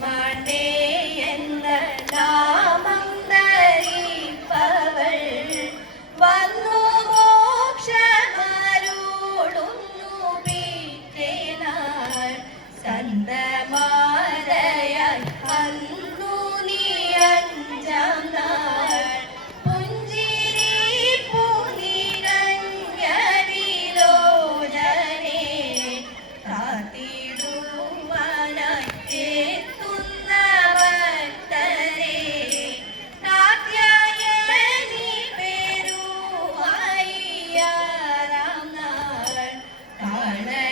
My name. மண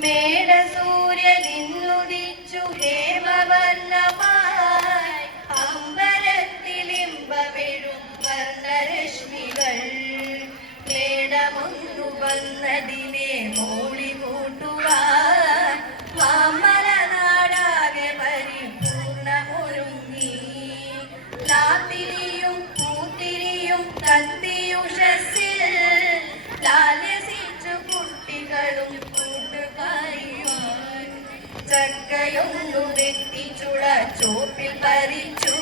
മേട സൂര്യനിന്നുദിച്ചു ഹേമവർണമായി അമ്പലത്തിലിമ്പമെഴും വർണരശ്മികൾ മേടമൊന്നു വന്നതിനെ മോളി വെട്ടിച്ചുള ഭരിച്ചു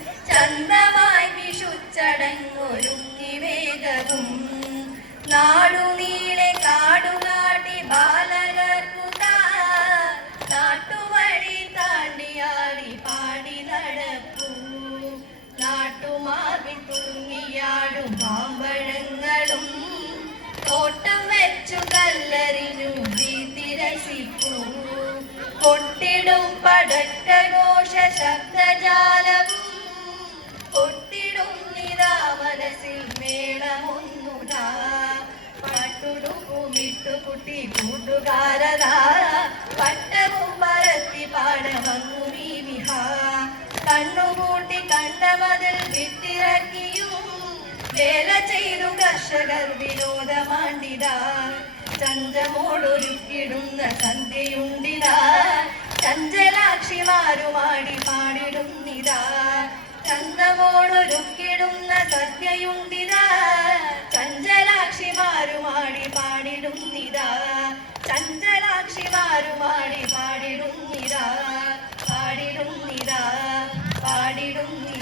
പറിച്ചു വിഷുച്ചടങ്ങൊരുങ്ങി വേഗവും. നാടുനീളെ കാടുകാട്ടി ബാലകർക്കുതാ നാട്ടുവഴി താണ്ടിയാടി കൊട്ടിടും ശബ്ദജാലവും കൊട്ടിടും നിരാ മനസ്സിൽ മേളമൊന്നുതാ പട്ടുടുക്കുമിട്ടു കുട്ടി കൂട്ടുകാരതാ. പട്ടവും പരത്തി പാടമങ്ങു നീ വിഹാ കണ്ണുകൂട്ടി ചെയ്തു കർഷകർ വിനോദമാണ്ടിതാ ചഞ്ചമോടൊരുക്കിടുന്ന സന്ധ്യയുണ്ടിതാ ചഞ്ചലാക്ഷിമാരുമാടി പാടിടുന്നിതാ. ചന്തമോടൊരുക്കിടുന്ന സദ്യയുണ്ടിതാ. ചഞ്ചലാക്ഷിമാരുമാടി പാടിടുന്നിതാ. ചഞ്ചലാക്ഷിമാരുമാടി പാടിടുന്നിതാ. പാടിടുന്നിതാ. പാടിടുന്നിതാ.